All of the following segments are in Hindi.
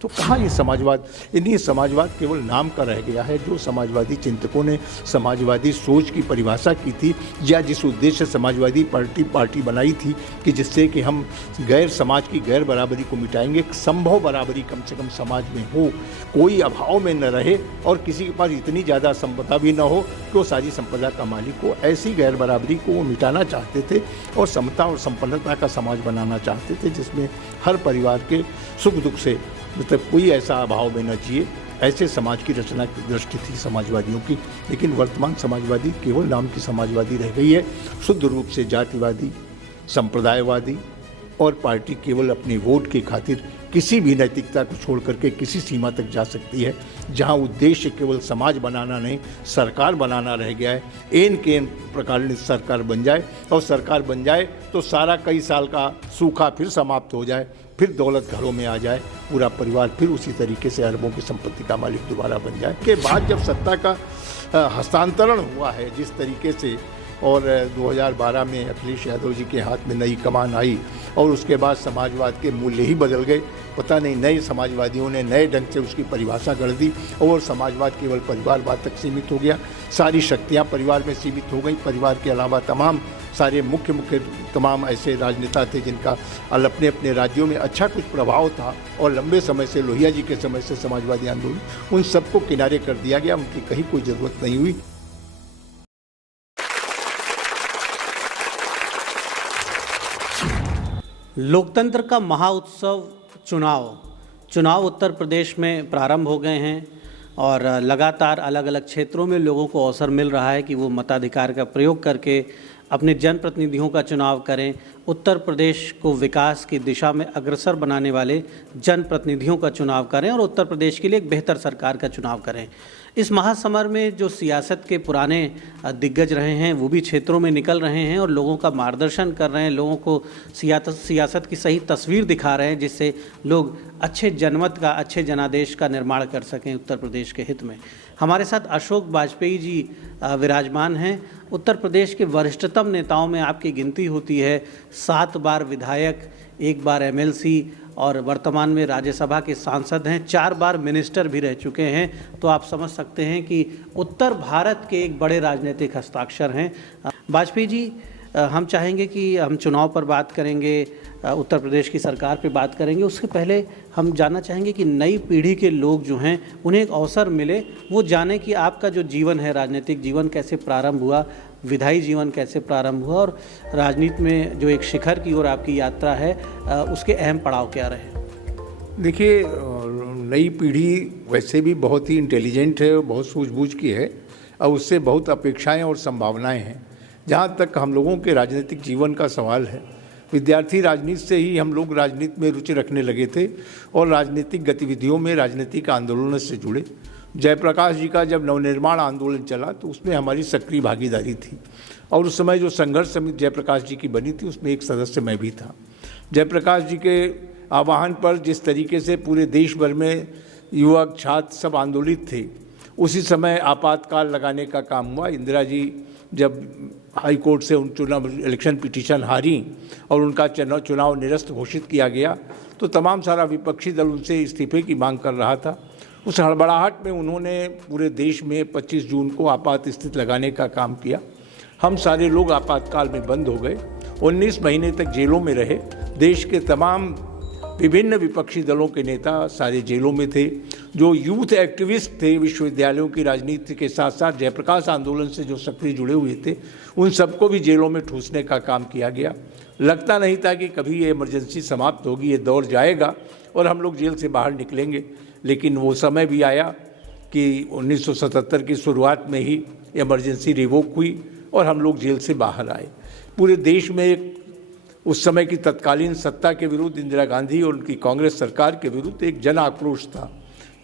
तो कहाँ ये समाजवाद? इन्हीं समाजवाद केवल नाम का रह गया है। जो समाजवादी चिंतकों ने समाजवादी सोच की परिभाषा की थी या जिस उद्देश्य से समाजवादी पार्टी बनाई थी कि जिससे कि हम गैर समाज की गैर बराबरी को मिटाएंगे, संभव बराबरी कम से कम समाज में हो, कोई अभाव में न रहे और किसी के पास इतनी ज़्यादा संपदा भी न हो कि वो सारी संपदा का मालिक हो। ऐसी गैर बराबरी को वो मिटाना चाहते थे और समता और संपन्नता का समाज बनाना चाहते थे जिसमें हर परिवार के सुख दुख से मतलब कोई ऐसा अभाव में न जिए। ऐसे समाज की रचना की दृष्टि थी समाजवादियों की। लेकिन वर्तमान समाजवादी केवल नाम की समाजवादी रह गई है। शुद्ध रूप से जातिवादी, संप्रदायवादी और पार्टी केवल अपने वोट की खातिर किसी भी नैतिकता को छोड़ करके किसी सीमा तक जा सकती है। जहां उद्देश्य केवल समाज बनाना नहीं, सरकार बनाना रह गया है। एन के एन प्रकार की सरकार बन जाए और सरकार बन जाए तो सारा कई साल का सूखा फिर समाप्त हो जाए, फिर दौलत घरों में आ जाए, पूरा परिवार फिर उसी तरीके से अरबों की संपत्ति का मालिक दोबारा बन जाए। के बाद जब सत्ता का हस्तांतरण हुआ है जिस तरीके से, और 2012 में अखिलेश यादव जी के हाथ में नई कमान आई और उसके बाद समाजवाद के मूल्य ही बदल गए। पता नहीं नए समाजवादियों ने नए ढंग से उसकी परिभाषा कर दी और समाजवाद केवल परिवारवाद तक सीमित हो गया। सारी शक्तियां परिवार में सीमित हो गई। परिवार के अलावा तमाम सारे मुख्य तमाम ऐसे राजनेता थे जिनका अपने अपने राज्यों में अच्छा कुछ प्रभाव था और लंबे समय से, लोहिया जी के समय से समाजवादी आंदोलन, उन सबको किनारे कर दिया गया। उनकी कहीं कोई ज़रूरत नहीं हुई। लोकतंत्र का महाउत्सव चुनाव उत्तर प्रदेश में प्रारंभ हो गए हैं और लगातार अलग अलग क्षेत्रों में लोगों को अवसर मिल रहा है कि वो मताधिकार का प्रयोग करके अपने जनप्रतिनिधियों का चुनाव करें। उत्तर प्रदेश को विकास की दिशा में अग्रसर बनाने वाले जनप्रतिनिधियों का चुनाव करें और उत्तर प्रदेश के लिए एक बेहतर सरकार का चुनाव करें। इस महासमर में जो सियासत के पुराने दिग्गज रहे हैं वो भी क्षेत्रों में निकल रहे हैं और लोगों का मार्गदर्शन कर रहे हैं, लोगों को सियासत की सही तस्वीर दिखा रहे हैं जिससे लोग अच्छे जनमत का, अच्छे जनादेश का निर्माण कर सकें उत्तर प्रदेश के हित में। हमारे साथ अशोक वाजपेयी जी विराजमान हैं। उत्तर प्रदेश के वरिष्ठतम नेताओं में आपकी गिनती होती है। 7 बार विधायक, 1 बार एमएलसी और वर्तमान में राज्यसभा के सांसद हैं। 4 बार मिनिस्टर भी रह चुके हैं। तो आप समझ सकते हैं कि उत्तर भारत के एक बड़े राजनीतिक हस्ताक्षर हैं। वाजपेयी जी, हम चाहेंगे कि हम चुनाव पर बात करेंगे, उत्तर प्रदेश की सरकार पे बात करेंगे। उसके पहले हम जानना चाहेंगे कि नई पीढ़ी के लोग जो हैं उन्हें एक अवसर मिले, वो जाने कि आपका जो जीवन है, राजनीतिक जीवन कैसे प्रारंभ हुआ, विधायी जीवन कैसे प्रारंभ हुआ और राजनीति में जो एक शिखर की ओर आपकी यात्रा है उसके अहम पड़ाव क्या रहे। देखिए, नई पीढ़ी वैसे भी बहुत ही इंटेलिजेंट है, बहुत सूझबूझ की है और उससे बहुत अपेक्षाएं और संभावनाएं हैं। जहाँ तक हम लोगों के राजनीतिक जीवन का सवाल है, विद्यार्थी राजनीति से ही हम लोग राजनीति में रुचि रखने लगे थे और राजनीतिक गतिविधियों में, राजनीतिक आंदोलनों से जुड़े। जयप्रकाश जी का जब नवनिर्माण आंदोलन चला तो उसमें हमारी सक्रिय भागीदारी थी और उस समय जो संघर्ष समिति जयप्रकाश जी की बनी थी उसमें एक सदस्य मैं भी था। जयप्रकाश जी के आह्वान पर जिस तरीके से पूरे देश भर में युवक, छात्र सब आंदोलित थे, उसी समय आपातकाल लगाने का काम हुआ। इंदिरा जी जब हाई कोर्ट से उन इलेक्शन पिटीशन हारी और उनका चुनाव निरस्त घोषित किया गया तो तमाम सारा विपक्षी दल उनसे इस्तीफे की मांग कर रहा था। उस हड़बड़ाहट में उन्होंने पूरे देश में 25 जून को आपात स्थिति लगाने का काम किया। हम सारे लोग आपातकाल में बंद हो गए, 19 महीने तक जेलों में रहे। देश के तमाम विभिन्न विपक्षी दलों के नेता सारे जेलों में थे। जो यूथ एक्टिविस्ट थे, विश्वविद्यालयों की राजनीति के साथ साथ जयप्रकाश आंदोलन से जो सक्रिय जुड़े हुए थे, उन सबको भी जेलों में ठूसने का काम किया गया। लगता नहीं था कि कभी ये इमरजेंसी समाप्त होगी, ये दौर जाएगा और हम लोग जेल से बाहर निकलेंगे। लेकिन वो समय भी आया कि 1977 की शुरुआत में ही इमरजेंसी रिवोक हुई और हम लोग जेल से बाहर आए। पूरे देश में एक उस समय की तत्कालीन सत्ता के विरुद्ध, इंदिरा गांधी और उनकी कांग्रेस सरकार के विरुद्ध एक जन आक्रोश था।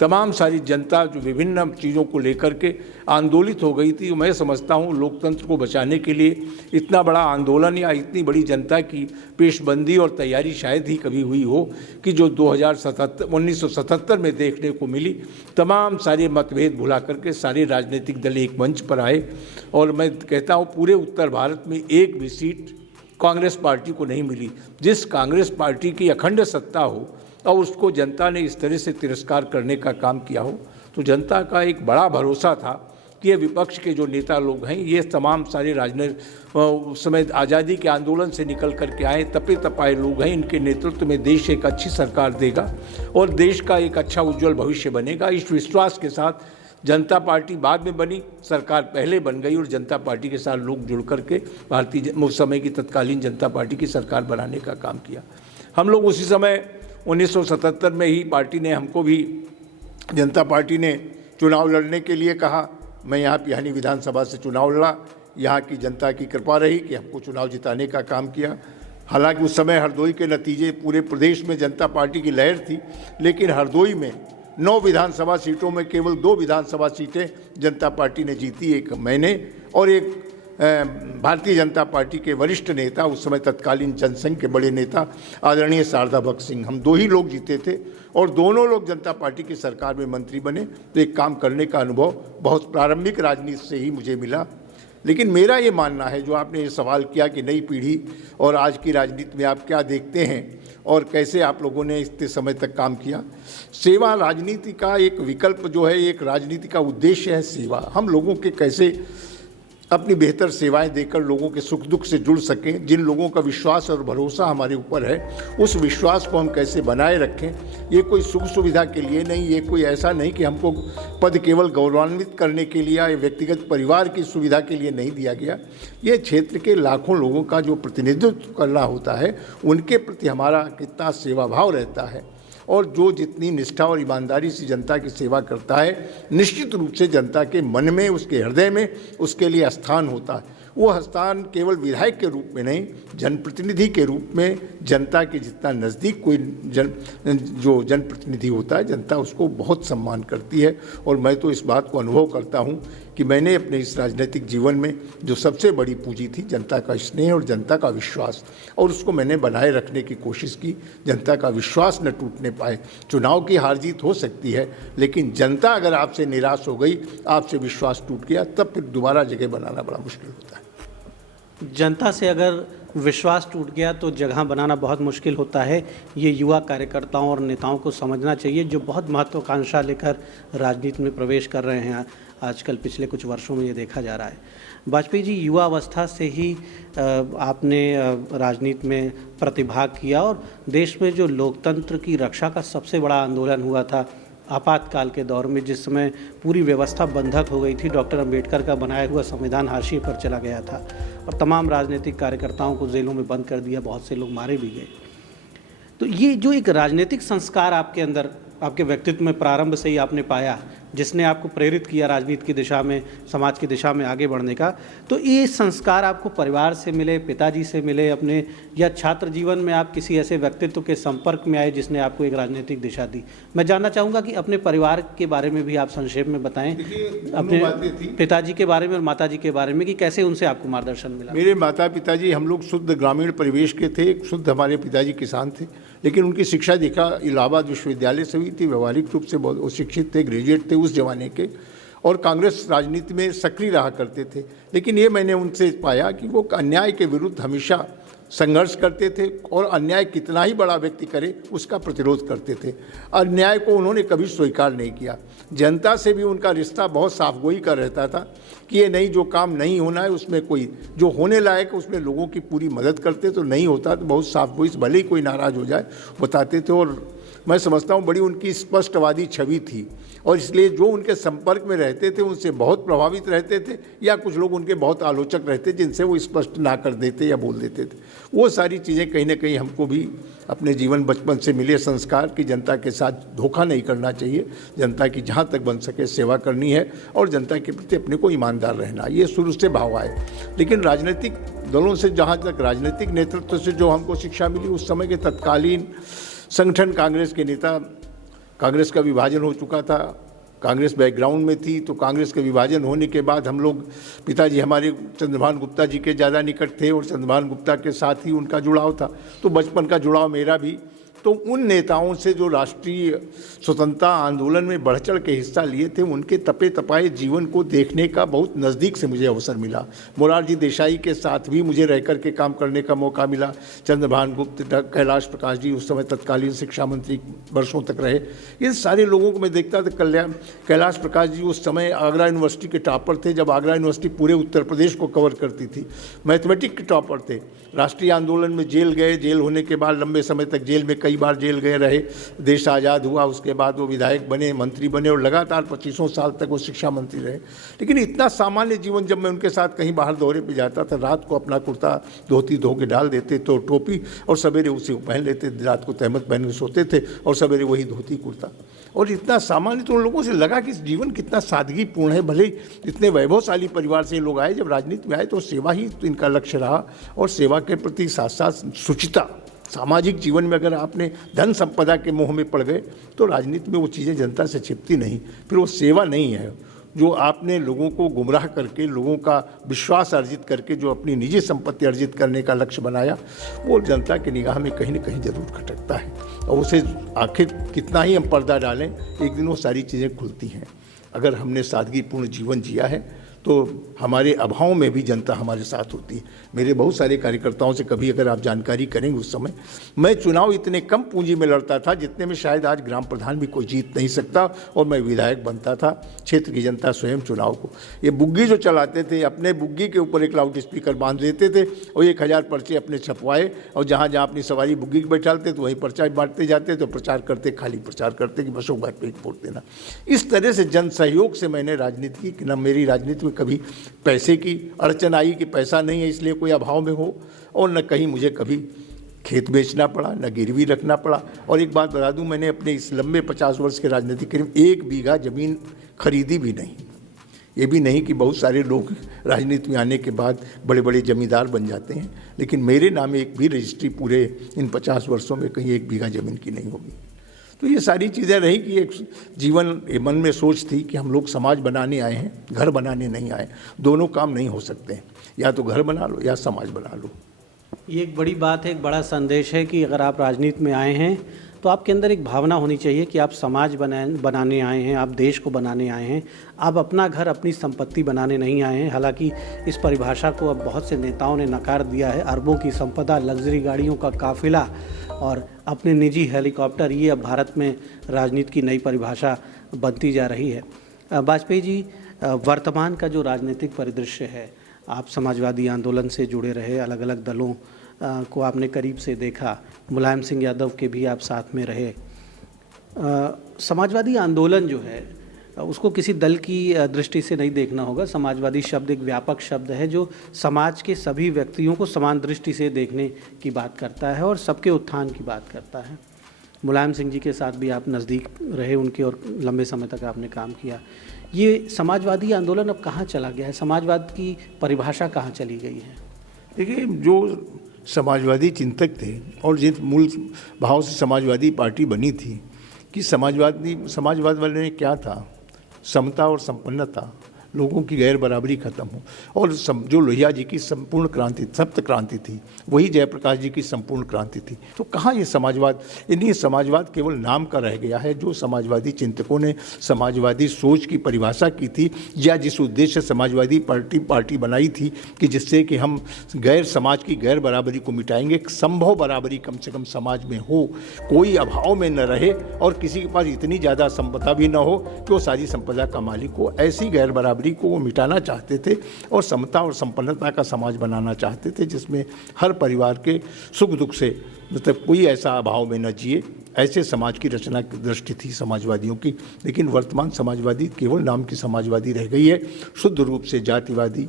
तमाम सारी जनता जो विभिन्न चीज़ों को लेकर के आंदोलित हो गई थी। मैं समझता हूँ लोकतंत्र को बचाने के लिए इतना बड़ा आंदोलन या इतनी बड़ी जनता की पेशबंदी और तैयारी शायद ही कभी हुई हो कि जो 1977 में देखने को मिली। तमाम सारे मतभेद भुला करके सारे राजनीतिक दल एक मंच पर आए और मैं कहता हूँ पूरे उत्तर भारत में एक भी सीट कांग्रेस पार्टी को नहीं मिली। जिस कांग्रेस पार्टी की अखंड सत्ता हो, और उसको जनता ने इस तरह से तिरस्कार करने का काम किया हो, तो जनता का एक बड़ा भरोसा था कि ये विपक्ष के जो नेता लोग हैं, ये तमाम सारे राजनीतिक उस समय आज़ादी के आंदोलन से निकल करके आए तपे तपाए लोग हैं, इनके नेतृत्व में देश एक अच्छी सरकार देगा और देश का एक अच्छा उज्जवल भविष्य बनेगा। इस विश्वास के साथ जनता पार्टी बाद में बनी, सरकार पहले बन गई और जनता पार्टी के साथ लोग जुड़ करके उस समय की तत्कालीन जनता पार्टी की सरकार बनाने का काम किया। हम लोग उसी समय 1977 में ही पार्टी ने हमको भी, जनता पार्टी ने चुनाव लड़ने के लिए कहा। मैं यहाँ पिहानी विधानसभा से चुनाव लड़ा, यहाँ की जनता की कृपा रही कि हमको चुनाव जिताने का काम किया। हालांकि उस समय हरदोई के नतीजे, पूरे प्रदेश में जनता पार्टी की लहर थी, लेकिन हरदोई में 9 विधानसभा सीटों में केवल 2 विधानसभा सीटें जनता पार्टी ने जीती, एक मैंने और एक भारतीय जनता पार्टी के वरिष्ठ नेता, उस समय तत्कालीन जनसंघ के बड़े नेता आदरणीय शारदा भक्त सिंह, हम 2 ही लोग जीते थे और दोनों लोग जनता पार्टी की सरकार में मंत्री बने। तो एक काम करने का अनुभव बहुत प्रारंभिक राजनीति से ही मुझे मिला। लेकिन मेरा ये मानना है, जो आपने ये सवाल किया कि नई पीढ़ी और आज की राजनीति में आप क्या देखते हैं और कैसे आप लोगों ने इतने समय तक काम किया। सेवा राजनीति का एक विकल्प जो है, एक राजनीति का उद्देश्य है सेवा। हम लोगों के कैसे अपनी बेहतर सेवाएं देकर लोगों के सुख दुख से जुड़ सकें, जिन लोगों का विश्वास और भरोसा हमारे ऊपर है, उस विश्वास को हम कैसे बनाए रखें। ये कोई सुख सुविधा के लिए नहीं, ये कोई ऐसा नहीं कि हमको पद केवल गौरवान्वित करने के लिए या व्यक्तिगत परिवार की सुविधा के लिए नहीं दिया गया। ये क्षेत्र के लाखों लोगों का जो प्रतिनिधित्व करना होता है, उनके प्रति हमारा कितना सेवा भाव रहता है और जो जितनी निष्ठा और ईमानदारी से जनता की सेवा करता है, निश्चित रूप से जनता के मन में, उसके हृदय में उसके लिए स्थान होता है। वो स्थान केवल विधायक के रूप में नहीं, जनप्रतिनिधि के रूप में, जनता के जितना नज़दीक कोई जो जनप्रतिनिधि होता है, जनता उसको बहुत सम्मान करती है। और मैं तो इस बात को अनुभव करता हूँ कि मैंने अपने इस राजनीतिक जीवन में जो सबसे बड़ी पूंजी थी, जनता का स्नेह और जनता का विश्वास, और उसको मैंने बनाए रखने की कोशिश की। जनता का विश्वास न टूटने पाए। चुनाव की हार जीत हो सकती है, लेकिन जनता अगर आपसे निराश हो गई, आपसे विश्वास टूट गया, तब फिर दोबारा जगह बनाना बड़ा मुश्किल होता है। जनता से अगर विश्वास टूट गया तो जगह बनाना बहुत मुश्किल होता है। ये युवा कार्यकर्ताओं और नेताओं को समझना चाहिए, जो बहुत महत्वाकांक्षा लेकर राजनीति में प्रवेश कर रहे हैं। आजकल पिछले कुछ वर्षों में ये देखा जा रहा है। वाजपेयी जी, युवा अवस्था से ही आपने राजनीति में प्रतिभाग किया और देश में जो लोकतंत्र की रक्षा का सबसे बड़ा आंदोलन हुआ था आपातकाल के दौर में, जिस समय पूरी व्यवस्था बंधक हो गई थी, डॉक्टर अंबेडकर का बनाया हुआ संविधान हाशिए पर चला गया था और तमाम राजनीतिक कार्यकर्ताओं को जेलों में बंद कर दिया, बहुत से लोग मारे भी गए। तो ये जो एक राजनीतिक संस्कार आपके अंदर, आपके व्यक्तित्व में प्रारंभ से ही आपने पाया, जिसने आपको प्रेरित किया राजनीति की दिशा में, समाज की दिशा में आगे बढ़ने का, तो ये संस्कार आपको परिवार से मिले, पिताजी से मिले अपने, या छात्र जीवन में आप किसी ऐसे व्यक्तित्व के संपर्क में आए जिसने आपको एक राजनीतिक दिशा दी? मैं जानना चाहूँगा कि अपने परिवार के बारे में भी आप संक्षेप में बताएं, अपने पिताजी के बारे में और माताजी के बारे में, कि कैसे उनसे आपको मार्गदर्शन मिला। मेरे माता पिताजी, हम लोग शुद्ध ग्रामीण परिवेश के थे। शुद्ध हमारे पिताजी किसान थे, लेकिन उनकी शिक्षा दीक्षा इलाहाबाद विश्वविद्यालय से हुई थी। व्यवहारिक रूप से बहुत शिक्षित थे, ग्रेजुएट थे उस जमाने के, और कांग्रेस राजनीति में सक्रिय रहा करते थे। लेकिन ये मैंने उनसे पाया कि वो अन्याय के विरुद्ध हमेशा संघर्ष करते थे और अन्याय कितना ही बड़ा व्यक्ति करे उसका प्रतिरोध करते थे। अन्याय को उन्होंने कभी स्वीकार नहीं किया। जनता से भी उनका रिश्ता बहुत साफगोई का रहता था कि ये नहीं, जो काम नहीं होना है उसमें कोई, जो होने लायक उसमें लोगों की पूरी मदद करते, तो नहीं होता तो बहुत साफगोई से, भले ही कोई नाराज़ हो जाए, बताते थे। और मैं समझता हूँ बड़ी उनकी स्पष्टवादी छवि थी और इसलिए जो उनके संपर्क में रहते थे उनसे बहुत प्रभावित रहते थे, या कुछ लोग उनके बहुत आलोचक रहते जिनसे वो स्पष्ट ना कर देते या बोल देते थे। वो सारी चीज़ें कहीं ना कहीं हमको भी अपने जीवन बचपन से मिले संस्कार कि जनता के साथ धोखा नहीं करना चाहिए, जनता की जहाँ तक बन सके सेवा करनी है और जनता के प्रति अपने को ईमानदार रहना, ये शुरू से भाव आए। लेकिन राजनीतिक दलों से, जहाँ तक राजनीतिक नेतृत्व से जो हमको शिक्षा मिली, उस समय के तत्कालीन संगठन कांग्रेस के नेता, कांग्रेस का विभाजन हो चुका था, कांग्रेस बैकग्राउंड में थी, तो कांग्रेस के विभाजन होने के बाद हम लोग, पिताजी हमारे चंद्रभान गुप्ता जी के ज़्यादा निकट थे और चंद्रभान गुप्ता के साथ ही उनका जुड़ाव था। तो बचपन का जुड़ाव मेरा भी तो उन नेताओं से जो राष्ट्रीय स्वतंत्रता आंदोलन में बढ़ चढ़ के हिस्सा लिए थे, उनके तपे तपाए जीवन को देखने का बहुत नज़दीक से मुझे अवसर मिला। मोरारजी देसाई के साथ भी मुझे रह कर के काम करने का मौका मिला। चंद्रभान गुप्त, कैलाश प्रकाश जी उस समय तत्कालीन शिक्षा मंत्री वर्षों तक रहे। इन सारे लोगों को मैं देखता था। कैलाश प्रकाश जी उस समय आगरा यूनिवर्सिटी के टॉपर थे, जब आगरा यूनिवर्सिटी पूरे उत्तर प्रदेश को कवर करती थी। मैथमेटिक्स के टॉपर थे। राष्ट्रीय आंदोलन में जेल गए, जेल होने के बाद लंबे समय तक जेल में कई बार जेल गए रहे। देश आज़ाद हुआ, उसके बाद वो विधायक बने, मंत्री बने और लगातार 25 साल तक वो शिक्षा मंत्री रहे। लेकिन इतना सामान्य जीवन, जब मैं उनके साथ कहीं बाहर दौरे पे जाता था, रात को अपना कुर्ता धोती धो के डाल देते तो टोपी, और सवेरे उसे पहन लेते, रात को तहमत पहन के सोते थे और सवेरे वही धोती कुर्ता। और इतना सामान्य, तो उन लोगों से लगा कि जीवन कितना सादगीपूर्ण है। भले इतने वैभवशाली परिवार से लोग आए, जब राजनीति में आए तो सेवा ही तो इनका लक्ष्य रहा, और सेवा के प्रति साथ साथ शुचिता। सामाजिक जीवन में अगर आपने धन संपदा के मोह में पड़ गए तो राजनीति में वो चीज़ें जनता से छिपती नहीं, फिर वो सेवा नहीं है। जो आपने लोगों को गुमराह करके, लोगों का विश्वास अर्जित करके जो अपनी निजी संपत्ति अर्जित करने का लक्ष्य बनाया, वो जनता की निगाह में कहीं न कहीं जरूर खटकता है। और उसे आखिर कितना ही हम पर्दा डालें, एक दिन वो सारी चीज़ें खुलती हैं। अगर हमने सादगीपूर्ण जीवन जिया है तो हमारे अभाव में भी जनता हमारे साथ होती है। मेरे बहुत सारे कार्यकर्ताओं से कभी अगर आप जानकारी करेंगे, उस समय मैं चुनाव इतने कम पूंजी में लड़ता था जितने में शायद आज ग्राम प्रधान भी कोई जीत नहीं सकता, और मैं विधायक बनता था। क्षेत्र की जनता स्वयं चुनाव को, ये बुग्गी जो चलाते थे, अपने बुग्गी के ऊपर एक लाउड स्पीकर बांध देते थे और 1000 पर्चे अपने छपवाए, और जहाँ जहाँ अपनी सवारी बुग्गी के बैठाते तो वहीं पर्चा बांटते जाते, तो प्रचार करते, खाली प्रचार करते कि बसों भाई पे वोट देना। इस तरह से जन सहयोग से मैंने राजनीति की, न मेरी राजनीति कभी पैसे की अड़चन आई कि पैसा नहीं है इसलिए कोई अभाव में हो, और न कहीं मुझे कभी खेत बेचना पड़ा, न गिरवी रखना पड़ा। और एक बात बता दूं, मैंने अपने इस लंबे 50 वर्ष के राजनीतिक करीब 1 बीघा जमीन खरीदी भी नहीं। ये भी नहीं कि बहुत सारे लोग राजनीति में आने के बाद बड़े बड़े जमींदार बन जाते हैं, लेकिन मेरे नाम एक भी रजिस्ट्री पूरे इन 50 वर्षों में कहीं 1 बीघा जमीन की नहीं होगी। तो ये सारी चीज़ें रही कि एक जीवन, मन में सोच थी कि हम लोग समाज बनाने आए हैं, घर बनाने नहीं आए। दोनों काम नहीं हो सकते हैं, या तो घर बना लो या समाज बना लो। ये एक बड़ी बात है, एक बड़ा संदेश है कि अगर आप राजनीति में आए हैं तो आपके अंदर एक भावना होनी चाहिए कि आप समाज बनाने आए हैं, आप देश को बनाने आए हैं, आप अपना घर, अपनी संपत्ति बनाने नहीं आए हैं। हालांकि इस परिभाषा को अब बहुत से नेताओं ने नकार दिया है। अरबों की संपदा, लग्जरी गाड़ियों का काफिला और अपने निजी हेलीकॉप्टर, ये अब भारत में राजनीति की नई परिभाषा बनती जा रही है। वाजपेयी जी, वर्तमान का जो राजनीतिक परिदृश्य है, आप समाजवादी आंदोलन से जुड़े रहे, अलग अलग दलों को आपने करीब से देखा, मुलायम सिंह यादव के भी आप साथ में रहे। समाजवादी आंदोलन जो है उसको किसी दल की दृष्टि से नहीं देखना होगा। समाजवादी शब्द एक व्यापक शब्द है जो समाज के सभी व्यक्तियों को समान दृष्टि से देखने की बात करता है और सबके उत्थान की बात करता है। मुलायम सिंह जी के साथ भी आप नज़दीक रहे उनके, और लंबे समय तक आपने काम किया। ये समाजवादी आंदोलन अब कहाँ चला गया है? समाजवाद की परिभाषा कहाँ चली गई है? देखिए, जो समाजवादी चिंतक थे और जिस मूल भाव से समाजवादी पार्टी बनी थी कि समाजवाद वाले ने क्या था, समता और संपन्नता, लोगों की गैर बराबरी खत्म हो, और जो लोहिया जी की संपूर्ण क्रांति, सप्त क्रांति थी, वही जयप्रकाश जी की संपूर्ण क्रांति थी। तो कहाँ ये समाजवाद? इन्हीं समाजवाद केवल नाम का रह गया है। जो समाजवादी चिंतकों ने समाजवादी सोच की परिभाषा की थी, या जिस उद्देश्य से समाजवादी पार्टी बनाई थी कि जिससे कि हम समाज की गैर बराबरी को मिटाएंगे, संभव बराबरी कम से कम समाज में हो, कोई अभाव में न रहे और किसी के पास इतनी ज़्यादा संपदा भी न हो कि वो सारी संपदा का मालिक हो, ऐसी गैर बराबरी को वो मिटाना चाहते थे और समता और संपन्नता का समाज बनाना चाहते थे, जिसमें हर परिवार के सुख दुख से मतलब कोई ऐसा अभाव में न जिए। ऐसे समाज की रचना की दृष्टि थी समाजवादियों की। लेकिन वर्तमान समाजवादी केवल नाम की समाजवादी रह गई है। शुद्ध रूप से जातिवादी,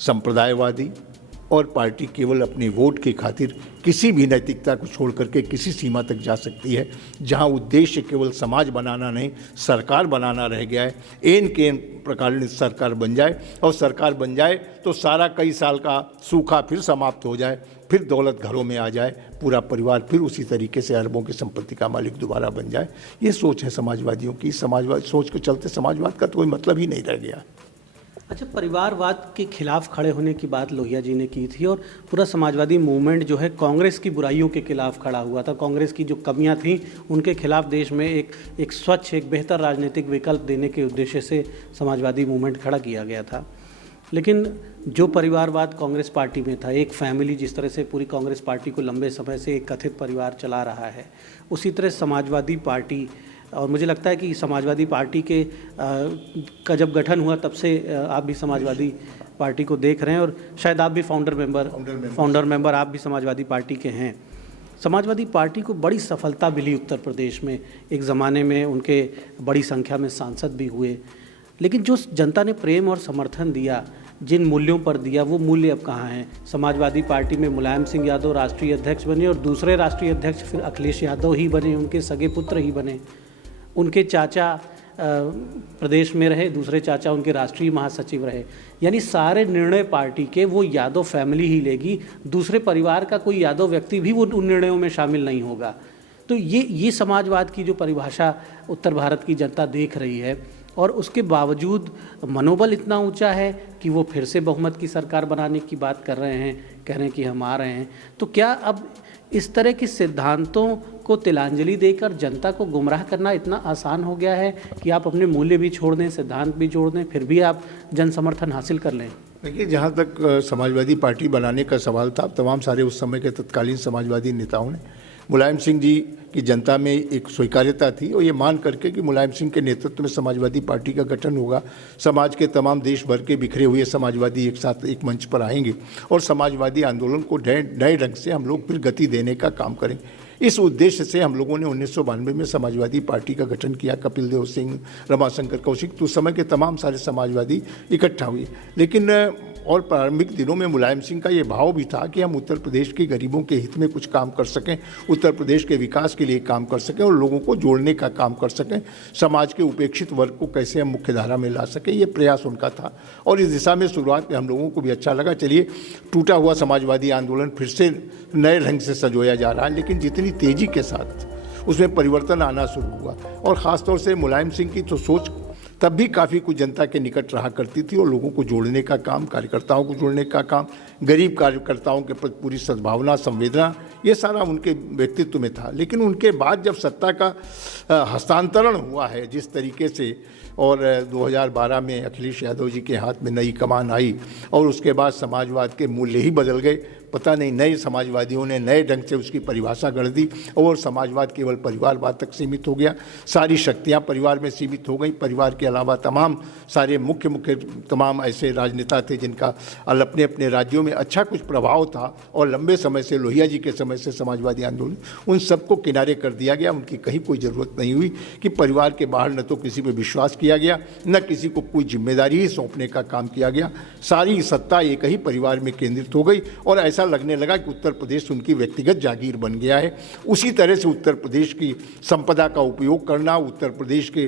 संप्रदायवादी, और पार्टी केवल अपने वोट की खातिर किसी भी नैतिकता को छोड़ करके किसी सीमा तक जा सकती है। जहां उद्देश्य केवल समाज बनाना नहीं, सरकार बनाना रह गया है। एन के प्रकार सरकार बन जाए, और सरकार बन जाए तो सारा कई साल का सूखा फिर समाप्त हो जाए, फिर दौलत घरों में आ जाए, पूरा परिवार फिर उसी तरीके से अरबों की संपत्ति का मालिक दोबारा बन जाए। ये सोच है समाजवादियों की। समाजवाद सोच के चलते समाजवाद का तो कोई मतलब ही नहीं रह गया। अच्छा, परिवारवाद के खिलाफ खड़े होने की बात लोहिया जी ने की थी और पूरा समाजवादी मूवमेंट जो है कांग्रेस की बुराइयों के खिलाफ खड़ा हुआ था। कांग्रेस की जो कमियां थीं उनके खिलाफ देश में एक स्वच्छ, एक बेहतर राजनीतिक विकल्प देने के उद्देश्य से समाजवादी मूवमेंट खड़ा किया गया था। लेकिन जो परिवारवाद कांग्रेस पार्टी में था, एक फैमिली जिस तरह से पूरी कांग्रेस पार्टी को लंबे समय से एक कथित परिवार चला रहा है, उसी तरह समाजवादी पार्टी, और मुझे लगता है कि समाजवादी पार्टी का जब गठन हुआ तब से आप भी समाजवादी पार्टी को देख रहे हैं और शायद आप भी फाउंडर मेंबर आप भी समाजवादी पार्टी के हैं। समाजवादी पार्टी को बड़ी सफलता मिली उत्तर प्रदेश में, एक ज़माने में उनके बड़ी संख्या में सांसद भी हुए, लेकिन जो जनता ने प्रेम और समर्थन दिया, जिन मूल्यों पर दिया, वो मूल्य अब कहाँ हैं। समाजवादी पार्टी में मुलायम सिंह यादव राष्ट्रीय अध्यक्ष बने और दूसरे राष्ट्रीय अध्यक्ष फिर अखिलेश यादव ही बने, उनके सगे पुत्र ही बने। उनके चाचा प्रदेश में रहे, दूसरे चाचा उनके राष्ट्रीय महासचिव रहे। यानी सारे निर्णय पार्टी के वो यादव फैमिली ही लेगी, दूसरे परिवार का कोई यादव व्यक्ति भी वो उन निर्णयों में शामिल नहीं होगा। तो ये समाजवाद की जो परिभाषा उत्तर भारत की जनता देख रही है, और उसके बावजूद मनोबल इतना ऊंचा है कि वो फिर से बहुमत की सरकार बनाने की बात कर रहे हैं, कह रहे हैं कि हम आ रहे हैं। तो क्या अब इस तरह के सिद्धांतों को तिलांजलि देकर जनता को गुमराह करना इतना आसान हो गया है कि आप अपने मूल्य भी छोड़ दें, सिद्धांत भी छोड़ दें, फिर भी आप जन समर्थन हासिल कर लें? देखिए, जहाँ तक समाजवादी पार्टी बनाने का सवाल था, तमाम सारे उस समय के तत्कालीन समाजवादी नेताओं ने मुलायम सिंह जी की जनता में एक स्वीकार्यता थी और ये मान करके कि मुलायम सिंह के नेतृत्व में समाजवादी पार्टी का गठन होगा, समाज के तमाम देश भर के बिखरे हुए समाजवादी एक साथ एक मंच पर आएंगे और समाजवादी आंदोलन को नए ढंग से हम लोग फिर गति देने का काम करेंगे। इस उद्देश्य से हम लोगों ने 1992 में समाजवादी पार्टी का गठन किया। कपिल देव सिंह, रमाशंकर कौशिक, तो उस समय के तमाम सारे समाजवादी इकट्ठा हुए। लेकिन और प्रारंभिक दिनों में मुलायम सिंह का ये भाव भी था कि हम उत्तर प्रदेश के गरीबों के हित में कुछ काम कर सकें, उत्तर प्रदेश के विकास के लिए काम कर सकें और लोगों को जोड़ने का काम कर सकें, समाज के उपेक्षित वर्ग को कैसे हम मुख्य धारा में ला सकें, ये प्रयास उनका था। और इस दिशा में शुरुआत में हम लोगों को भी अच्छा लगा, चलिए टूटा हुआ समाजवादी आंदोलन फिर से नए ढंग से संजोया जा रहा है। लेकिन जितनी तेज़ी के साथ उसमें परिवर्तन आना शुरू हुआ, और ख़ासतौर से मुलायम सिंह की तो सोच तब भी काफ़ी कुछ जनता के निकट रहा करती थी और लोगों को जोड़ने का काम, कार्यकर्ताओं को जोड़ने का काम, गरीब कार्यकर्ताओं के प्रति पूरी सद्भावना, संवेदना, ये सारा उनके व्यक्तित्व में था। लेकिन उनके बाद जब सत्ता का हस्तांतरण हुआ है जिस तरीके से, और 2012 में अखिलेश यादव जी के हाथ में नई कमान आई और उसके बाद समाजवाद के मूल्य ही बदल गए। पता नहीं नए समाजवादियों ने नए ढंग से उसकी परिभाषा गढ़ दी और समाजवाद केवल परिवारवाद तक सीमित हो गया। सारी शक्तियां परिवार में सीमित हो गई। परिवार के अलावा तमाम सारे मुख्य तमाम ऐसे राजनेता थे जिनका अपने अपने राज्यों में अच्छा कुछ प्रभाव था और लंबे समय से, लोहिया जी के समय से समाजवादी आंदोलन, उन सबको किनारे कर दिया गया। उनकी कहीं कोई ज़रूरत नहीं हुई कि परिवार के बाहर न तो किसी पर विश्वास किया गया, न किसी को कोई जिम्मेदारी ही सौंपने का काम किया गया। सारी सत्ता एक ही परिवार में केंद्रित हो गई और ऐसा लगने लगा कि उत्तर प्रदेश उनकी व्यक्तिगत जागीर बन गया है। उसी तरह से उत्तर प्रदेश की संपदा का उपयोग करना, उत्तर प्रदेश के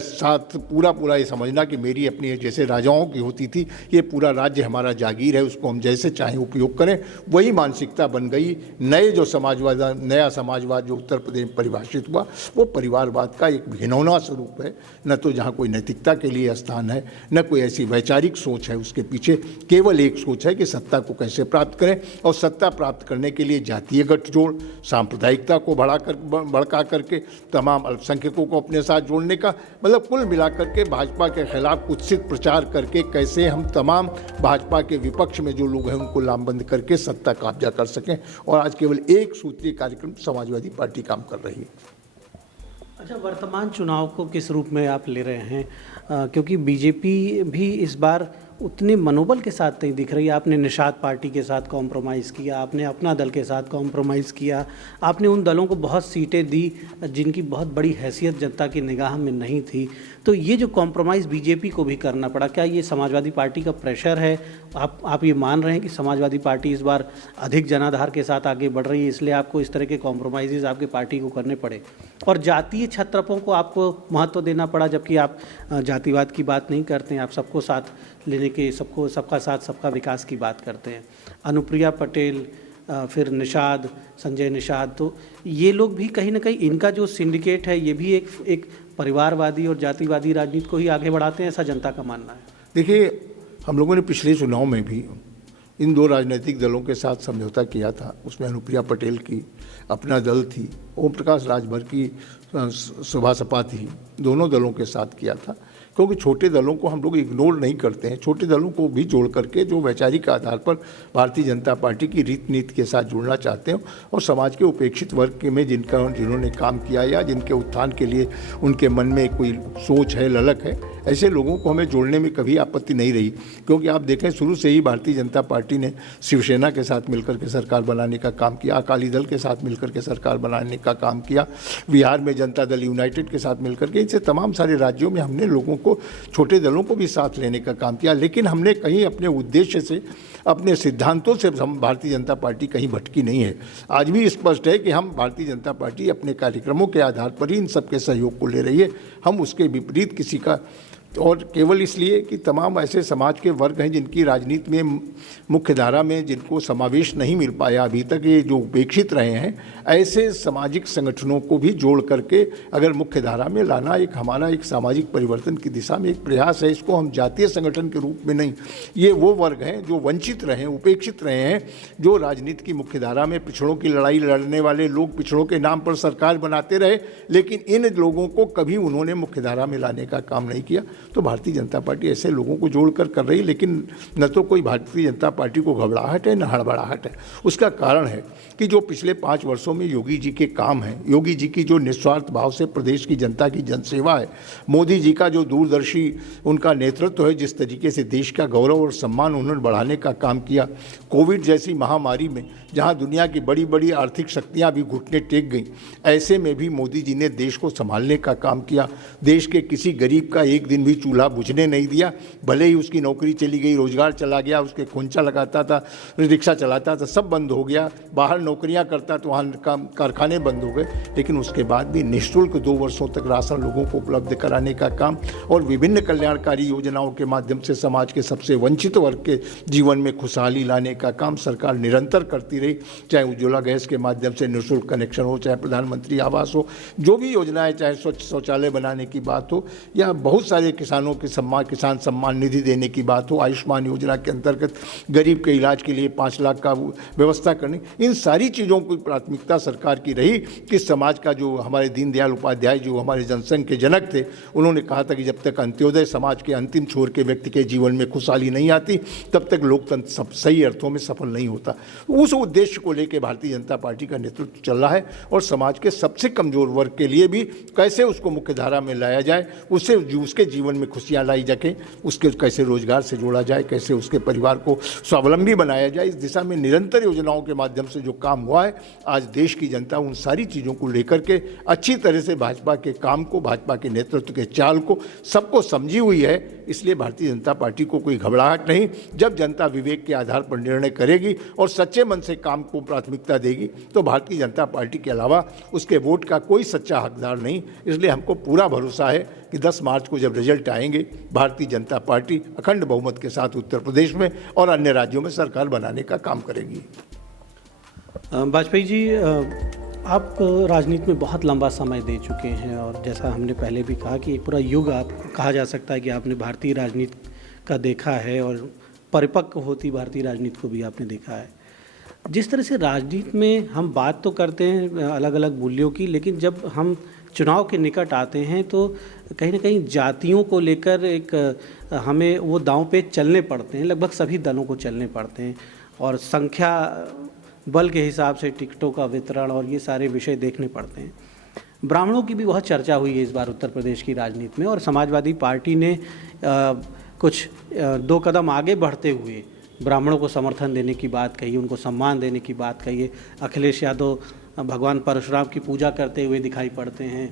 साथ पूरा ये समझना कि मेरी अपनी, जैसे राजाओं की होती थी, ये पूरा राज्य हमारा जागीर है, उसको हम जैसे चाहें उपयोग करें, वही मानसिकता बन गई। नया समाजवाद जो उत्तर प्रदेश में परिभाषित हुआ वो परिवारवाद का एक घिनौना स्वरूप है। न तो जहाँ कोई नैतिकता के लिए स्थान है, न कोई ऐसी वैचारिक सोच है उसके पीछे, केवल एक सोच है कि सत्ता को कैसे प्राप्त करें और सत्ता प्राप्त करने के लिए जातीय गठजोड़, सांप्रदायिकता को भड़का करके तमाम अल्पसंख्यकों को अपने साथ जोड़ने का, मतलब कुल मिलाकर के भाजपा के खिलाफ कुत्सित प्रचार करके कैसे हम तमाम भाजपा के विपक्ष में जो लोग हैं उनको लामबंद करके सत्ता कब्जा कर सकें। और आज केवल एक सूत्रीय कार्यक्रम समाजवादी पार्टी काम कर रही है। अच्छा, वर्तमान चुनाव को किस रूप में आप ले रहे हैं? क्योंकि बीजेपी भी इस बार उतने मनोबल के साथ नहीं दिख रही। आपने निषाद पार्टी के साथ कॉम्प्रोमाइज़ किया, आपने अपना दल के साथ कॉम्प्रोमाइज़ किया, आपने उन दलों को बहुत सीटें दी जिनकी बहुत बड़ी हैसियत जनता की निगाह में नहीं थी। तो ये जो कॉम्प्रोमाइज़ बीजेपी को भी करना पड़ा, क्या ये समाजवादी पार्टी का प्रेशर है? आप ये मान रहे हैं कि समाजवादी पार्टी इस बार अधिक जनाधार के साथ आगे बढ़ रही है, इसलिए आपको इस तरह के कॉम्प्रोमाइज़ आपके पार्टी को करने पड़े? और जातीय छत्रपों को आपको महत्व देना पड़ा, जबकि आप जातिवाद की बात नहीं करते हैं, आप सबको साथ लेने के, सबका साथ सबका विकास की बात करते हैं। अनुप्रिया पटेल, फिर निषाद, संजय निषाद, तो ये लोग भी कहीं ना कहीं, इनका जो सिंडिकेट है ये भी एक परिवारवादी और जातिवादी राजनीति को ही आगे बढ़ाते हैं, ऐसा जनता का मानना है। देखिए, हम लोगों ने पिछले चुनाव में भी इन दो राजनीतिक दलों के साथ समझौता किया था। उसमें अनुप्रिया पटेल की अपना दल थी, ओम प्रकाश राजभर की सुभा सपा थी, दोनों दलों के साथ किया था। क्योंकि छोटे दलों को हम लोग इग्नोर नहीं करते हैं, छोटे दलों को भी जोड़ करके जो वैचारिक आधार पर भारतीय जनता पार्टी की रीत नीति के साथ जुड़ना चाहते हैं और समाज के उपेक्षित वर्ग में जिन्होंने काम किया या जिनके उत्थान के लिए उनके मन में कोई सोच है, ललक है, ऐसे लोगों को हमें जोड़ने में कभी आपत्ति नहीं रही। क्योंकि आप देखें शुरू से ही भारतीय जनता पार्टी ने शिवसेना के साथ मिलकर के सरकार बनाने का काम किया, अकाली दल के साथ मिलकर के सरकार बनाने का काम किया, बिहार में जनता दल यूनाइटेड के साथ मिलकर के, इनसे तमाम सारे राज्यों में हमने लोगों को, छोटे दलों को भी साथ लेने का काम किया। लेकिन हमने कहीं अपने उद्देश्य से, अपने सिद्धांतों से हम भारतीय जनता पार्टी कहीं भटकी नहीं है। आज भी स्पष्ट है कि हम भारतीय जनता पार्टी अपने कार्यक्रमों के आधार पर ही इन सबके सहयोग को ले रही है। हम उसके विपरीत किसी का, और केवल इसलिए कि तमाम ऐसे समाज के वर्ग हैं जिनकी राजनीति में मुख्य धारा में जिनको समावेश नहीं मिल पाया अभी तक, ये जो उपेक्षित रहे हैं, ऐसे सामाजिक संगठनों को भी जोड़ करके अगर मुख्य धारा में लाना एक हमारा एक सामाजिक परिवर्तन की दिशा में एक प्रयास है। इसको हम जातीय संगठन के रूप में नहीं, ये वो वर्ग हैं जो वंचित रहे, उपेक्षित रहे हैं, जो राजनीति की मुख्य धारा में पिछड़ों की लड़ाई लड़ने वाले लोग पिछड़ों के नाम पर सरकार बनाते रहे, लेकिन इन लोगों को कभी उन्होंने मुख्य धारा में लाने का काम नहीं किया। तो भारतीय जनता पार्टी ऐसे लोगों को जोड़कर कर रही, लेकिन न तो कोई भारतीय जनता पार्टी को घबराहट है न हड़बड़ाहट है। उसका कारण है कि जो पिछले 5 वर्षों में योगी जी के काम हैं, योगी जी की जो निस्वार्थ भाव से प्रदेश की जनता की जनसेवा है, मोदी जी का जो दूरदर्शी उनका नेतृत्व है, जिस तरीके से देश का गौरव और सम्मान उन्होंने बढ़ाने का काम किया, कोविड जैसी महामारी में जहां दुनिया की बड़ी बड़ी आर्थिक शक्तियां भी घुटने टेक गईं, ऐसे में भी मोदी जी ने देश को संभालने का काम किया। देश के किसी गरीब का एक दिन भी चूल्हा बुझने नहीं दिया, भले ही उसकी नौकरी चली गई, रोजगार चला गया, उसके खोंचा लगाता था, रिक्शा चलाता था, सब बंद हो गया, बाहर नौकरियां करता तो वहाँ कारखाने बंद हो गए, लेकिन उसके बाद भी निःशुल्क 2 वर्षों तक राशन लोगों को उपलब्ध कराने का काम और विभिन्न कल्याणकारी योजनाओं के माध्यम से समाज के सबसे वंचित वर्ग के जीवन में खुशहाली लाने का काम सरकार निरंतर करती रही। चाहे उज्ज्वला गैस के माध्यम से निःशुल्क कनेक्शन हो, चाहे प्रधानमंत्री आवास हो, जो भी योजनाएं, चाहे स्वच्छ शौचालय बनाने की बात हो या बहुत सारे किसानों के किसान सम्मान निधि देने की बात हो, आयुष्मान योजना के अंतर्गत गरीब के इलाज के लिए 5 लाख का व्यवस्था करनी, इन सारी चीज़ों की प्राथमिकता सरकार की रही कि समाज का जो हमारे दीनदयाल उपाध्याय जो हमारे जनसंघ के जनक थे, उन्होंने कहा था कि जब तक अंत्योदय समाज के अंतिम छोर के व्यक्ति के जीवन में खुशहाली नहीं आती, तब तक लोकतंत्र सब सही अर्थों में सफल नहीं होता। उस उद्देश्य को लेकर भारतीय जनता पार्टी का नेतृत्व चल रहा है और समाज के सबसे कमजोर वर्ग के लिए भी कैसे उसको मुख्य धारा में लाया जाए, उससे उसके जीवन में खुशियाँ लाई जाके, उसके कैसे रोजगार से जोड़ा जाए, कैसे उसके परिवार को स्वावलंबी बनाया जाए, इस दिशा में निरंतर योजनाओं के माध्यम से जो काम हुआ है, आज देश की जनता उन सारी चीज़ों को लेकर के अच्छी तरह से भाजपा के काम को, भाजपा के नेतृत्व के चाल को सबको समझी हुई है। इसलिए भारतीय जनता पार्टी को कोई घबराहट नहीं। जब जनता विवेक के आधार पर निर्णय करेगी और सच्चे मन से काम को प्राथमिकता देगी, तो भारतीय जनता पार्टी के अलावा उसके वोट का कोई सच्चा हकदार नहीं। इसलिए हमको पूरा भरोसा है कि 10 मार्च को जब रिजल्ट आएंगे, भारतीय जनता पार्टी अखंड बहुमत के साथ उत्तर प्रदेश में और अन्य राज्यों में सरकार बनाने का काम करेगी। वाजपेयी जी, आप राजनीति में बहुत लंबा समय दे चुके हैं और जैसा हमने पहले भी कहा कि एक पूरा युग आप कहा जा सकता है कि आपने भारतीय राजनीति का देखा है और परिपक्व होती भारतीय राजनीति को भी आपने देखा है। जिस तरह से राजनीति में हम बात तो करते हैं अलग अलग मूल्यों की, लेकिन जब हम चुनाव के निकट आते हैं तो कहीं ना कहीं जातियों को लेकर एक हमें वो दांव पे चलने पड़ते हैं, लगभग सभी दलों को चलने पड़ते हैं और संख्या बल के हिसाब से टिकटों का वितरण और ये सारे विषय देखने पड़ते हैं। ब्राह्मणों की भी बहुत चर्चा हुई है इस बार उत्तर प्रदेश की राजनीति में और समाजवादी पार्टी ने कुछ 2 कदम आगे बढ़ते हुए ब्राह्मणों को समर्थन देने की बात कही, उनको सम्मान देने की बात कही है। अखिलेश यादव भगवान परशुराम की पूजा करते हुए दिखाई पड़ते हैं,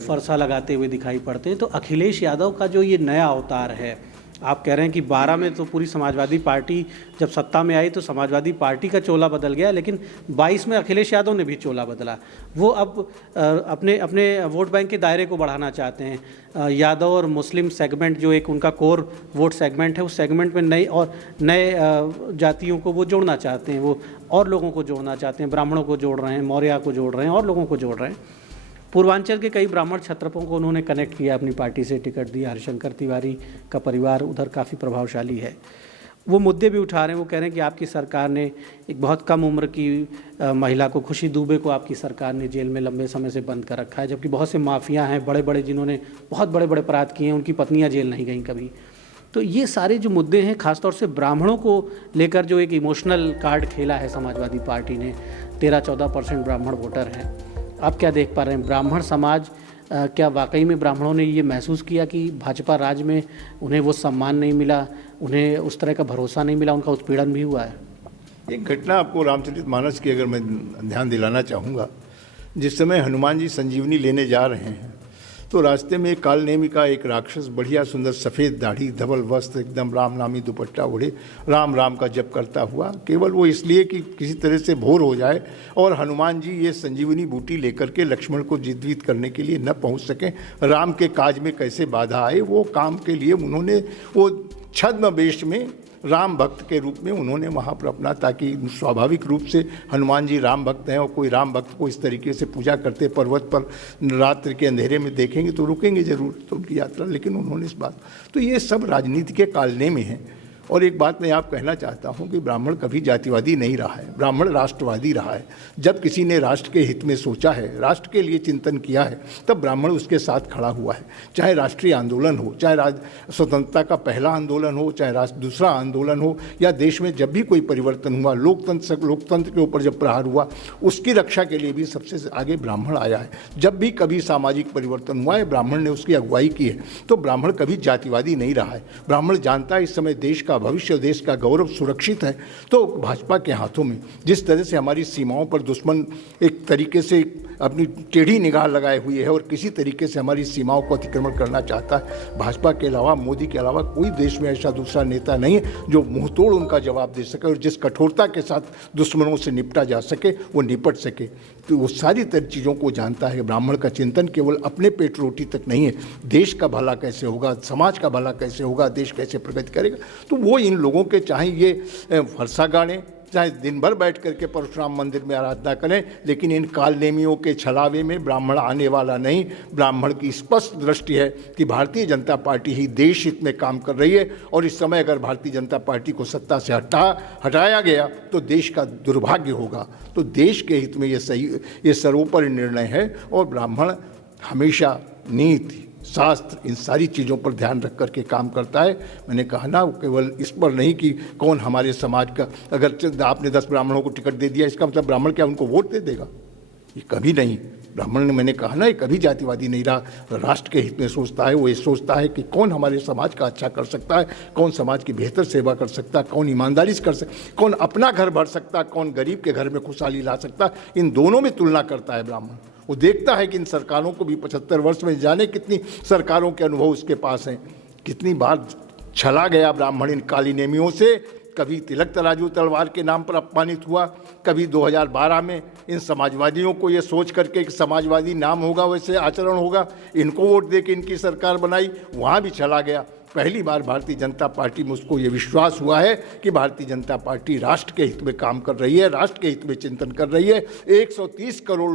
फरसा लगाते हुए दिखाई पड़ते हैं। तो अखिलेश यादव का जो ये नया अवतार है, आप कह रहे हैं कि 12 में तो पूरी समाजवादी पार्टी जब सत्ता में आई तो समाजवादी पार्टी का चोला बदल गया, लेकिन 22 में अखिलेश यादव ने भी चोला बदला। वो अब अपने अपने वोट बैंक के दायरे को बढ़ाना चाहते हैं। यादव और मुस्लिम सेगमेंट जो एक उनका कोर वोट सेगमेंट है, उस सेगमेंट में नए जातियों को वो जोड़ना चाहते हैं, वो और लोगों को जोड़ना चाहते हैं, ब्राह्मणों को जोड़ रहे हैं, मौर्य को जोड़ रहे हैं और लोगों को जोड़ रहे हैं। पूर्वांचल के कई ब्राह्मण क्षत्रपों को उन्होंने कनेक्ट किया, अपनी पार्टी से टिकट दिया। हरिशंकर तिवारी का परिवार उधर काफ़ी प्रभावशाली है। वो मुद्दे भी उठा रहे हैं। वो कह रहे हैं कि आपकी सरकार ने एक बहुत कम उम्र की महिला को, खुशी दुबे को, आपकी सरकार ने जेल में लंबे समय से बंद कर रखा है, जबकि बहुत से माफिया हैं बड़े बड़े जिन्होंने बहुत बड़े बड़े अपराध किए हैं, उनकी पत्नियां जेल नहीं गईं कभी। तो ये सारे जो मुद्दे हैं, खासतौर से ब्राह्मणों को लेकर जो एक इमोशनल कार्ड खेला है समाजवादी पार्टी ने, 13-14% ब्राह्मण वोटर हैं। आप क्या देख पा रहे हैं? ब्राह्मण समाज क्या वाकई में ब्राह्मणों ने ये महसूस किया कि भाजपा राज में उन्हें वो सम्मान नहीं मिला, उन्हें उस तरह का भरोसा नहीं मिला, उनका उत्पीड़न भी हुआ है? एक घटना आपको रामचरितमानस की अगर मैं ध्यान दिलाना चाहूँगा। जिस समय हनुमान जी संजीवनी लेने जा रहे हैं तो रास्ते में एक कालनेमी का एक राक्षस बढ़िया सुंदर सफ़ेद दाढ़ी, धवल वस्त्र, एकदम राम नामी दुपट्टा ओढ़े, राम राम का जप करता हुआ, केवल वो इसलिए कि किसी तरह से भोर हो जाए और हनुमान जी ये संजीवनी बूटी लेकर के लक्ष्मण को जीवित करने के लिए न पहुंच सकें, राम के काज में कैसे बाधा आए, वो काम के लिए उन्होंने वो छद्म वेश में राम भक्त के रूप में उन्होंने वहाँ पर अपना, ताकि स्वाभाविक रूप से हनुमान जी राम भक्त हैं और कोई राम भक्त को इस तरीके से पूजा करते पर्वत पर रात्रि के अंधेरे में देखेंगे तो रुकेंगे जरूर तो उनकी यात्रा। लेकिन उन्होंने इस बात, तो ये सब राजनीति के कालने में है। और एक बात मैं आप कहना चाहता हूँ कि ब्राह्मण कभी जातिवादी नहीं रहा है, ब्राह्मण राष्ट्रवादी रहा है। जब किसी ने राष्ट्र के हित में सोचा है, राष्ट्र के लिए चिंतन किया है, तब ब्राह्मण उसके साथ खड़ा हुआ है। चाहे राष्ट्रीय आंदोलन हो, चाहे स्वतंत्रता का पहला आंदोलन हो, चाहे दूसरा आंदोलन हो, या देश में जब भी कोई परिवर्तन हुआ, लोकतंत्र के ऊपर जब प्रहार हुआ, उसकी रक्षा के लिए भी सबसे आगे ब्राह्मण आया है। जब भी कभी सामाजिक परिवर्तन हुआ है, ब्राह्मण ने उसकी अगुवाई की है। तो ब्राह्मण कभी जातिवादी नहीं रहा है। ब्राह्मण जानता है इस समय देश का भविष्य, देश का गौरव सुरक्षित है। तो भाजपा के हाथों में जिस तरह से हमारी सीमाओं पर दुश्मन एक तरीके से अपनी टेढ़ी निगाह लगाए हुई है और किसी तरीके से हमारी सीमाओं को अतिक्रमण करना चाहता है, भाजपा के अलावा, मोदी के अलावा कोई देश में ऐसा दूसरा नेता नहीं है जो मुंहतोड़ उनका जवाब दे सके और जिस कठोरता के साथ दुश्मनों से निपटा जा सके वो निपट सके। तो वो सारी तरह चीज़ों को जानता है। ब्राह्मण का चिंतन केवल अपने पेट रोटी तक नहीं है, देश का भला कैसे होगा, समाज का भला कैसे होगा, देश कैसे प्रगति करेगा। तो वो इन लोगों के, चाहे ये फरसा गाने, चाहे दिन भर बैठ करके परशुराम मंदिर में आराधना करें, लेकिन इन कालनेमियों के छलावे में ब्राह्मण आने वाला नहीं। ब्राह्मण की स्पष्ट दृष्टि है कि भारतीय जनता पार्टी ही देश हित में काम कर रही है और इस समय अगर भारतीय जनता पार्टी को सत्ता से हटाया गया तो देश का दुर्भाग्य होगा। तो देश के हित में ये सर्वोपरि निर्णय है और ब्राह्मण हमेशा नीति, शास्त्र, इन सारी चीज़ों पर ध्यान रख कर के काम करता है। मैंने कहा ना, केवल इस पर नहीं कि कौन हमारे समाज का, अगर आपने 10 ब्राह्मणों को टिकट दे दिया इसका मतलब ब्राह्मण क्या उनको वोट दे देगा? ये कभी नहीं। ब्राह्मण ने, मैंने कहा ना, ये कभी जातिवादी नहीं रहा, राष्ट्र के हित में सोचता है। वो ये सोचता है कि कौन हमारे समाज का अच्छा कर सकता है, कौन समाज की बेहतर सेवा कर सकता है, कौन ईमानदारी से कर सकता, कौन अपना घर भर सकता, कौन गरीब के घर में खुशहाली ला सकता। इन दोनों में तुलना करता है ब्राह्मण। वो देखता है कि इन सरकारों को भी 75 वर्ष में जाने कितनी सरकारों के अनुभव उसके पास हैं, कितनी बार छला गया ब्राह्मण इन काली नेमियों से। कभी तिलक तराजू तलवार के नाम पर अपमानित हुआ, कभी 2012 में इन समाजवादियों को ये सोच करके कि समाजवादी नाम होगा वैसे आचरण होगा, इनको वोट दे के इनकी सरकार बनाई, वहाँ भी चला गया। पहली बार भारतीय जनता पार्टी में उसको ये विश्वास हुआ है कि भारतीय जनता पार्टी राष्ट्र के हित में काम कर रही है, राष्ट्र के हित में चिंतन कर रही है। 130 करोड़